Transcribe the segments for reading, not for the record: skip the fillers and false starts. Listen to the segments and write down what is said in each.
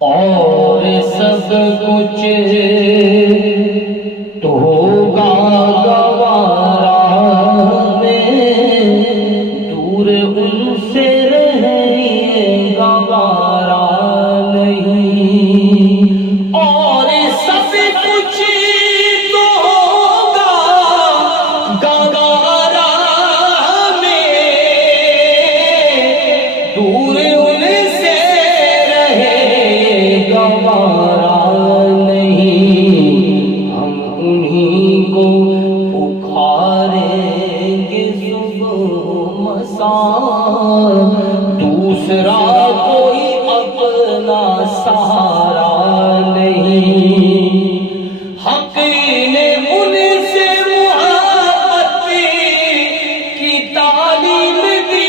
اور سب کچھ تو ہوگا گوارا میں، دور ان سے رہیے گوارا نہیں۔ اور سب کچھ تو ہوگا گوارا میں، دور ان سے رہے گوارا نہیں۔ ہم انہیں کو پکاریں گے صبح مساء، دوسرا کوئی اپنا سہارا نہیں۔ حق نے ان سے محبت کی تعلیم دی،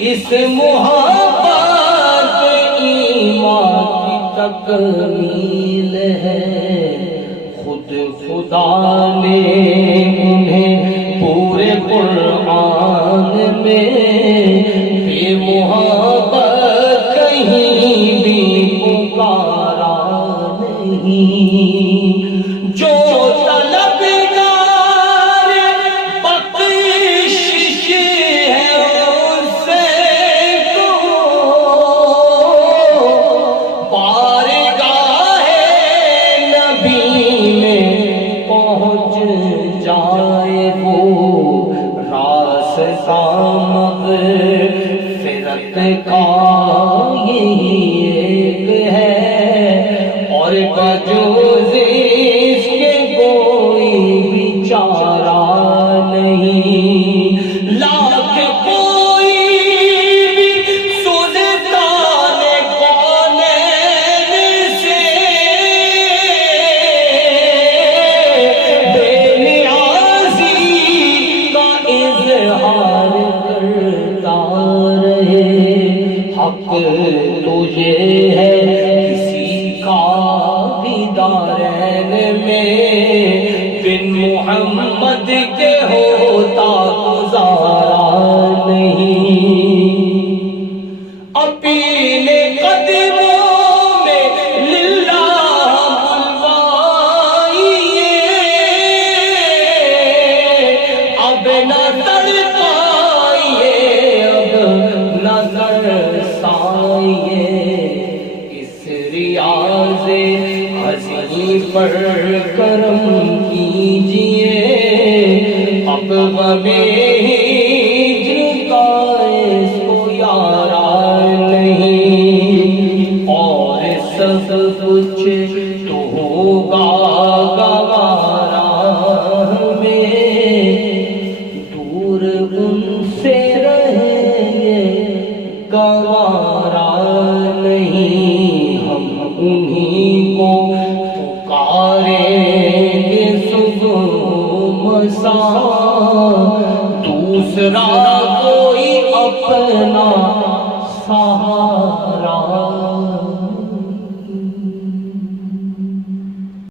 اس محبت ایمان کی تکمیل ہے۔ خود خدا نے انہیں پورے قرآن میں بے محبت کہیں بھی پکارا نہیں۔ جو طلبگار بخشش ہے ان سے کہو، بارگاہ نبی میں پہنچ جائے وہ، راستہ مغفرت کا یہی ایک ہے، اور بجوز اس کے کوئی بھی چارہ نہیں۔ لاکھ کوئی بھی سلطان کونین سے بے نیازی کا اظہار کرتا رہے، حق تو یہ ہے کسی کا بھی دارین میں بن محمد کے ہوتا گزارا نہیں۔ اپیل قدموں میں للہ بلوائیے، اب نہ تڑپائیے، اب نہ ترسائیے، اس ریاض حسین پر کرم کیجئے، اب غم ہجر کا اس کو یارا نہیں۔ اور سب کچھ تو ہوگا گوارا میں، دور ان سے رہے گوارا نہیں۔ ہم انہیں کو پکاریں گے صبح مساء، دوسرا کوئی اپنا سہارا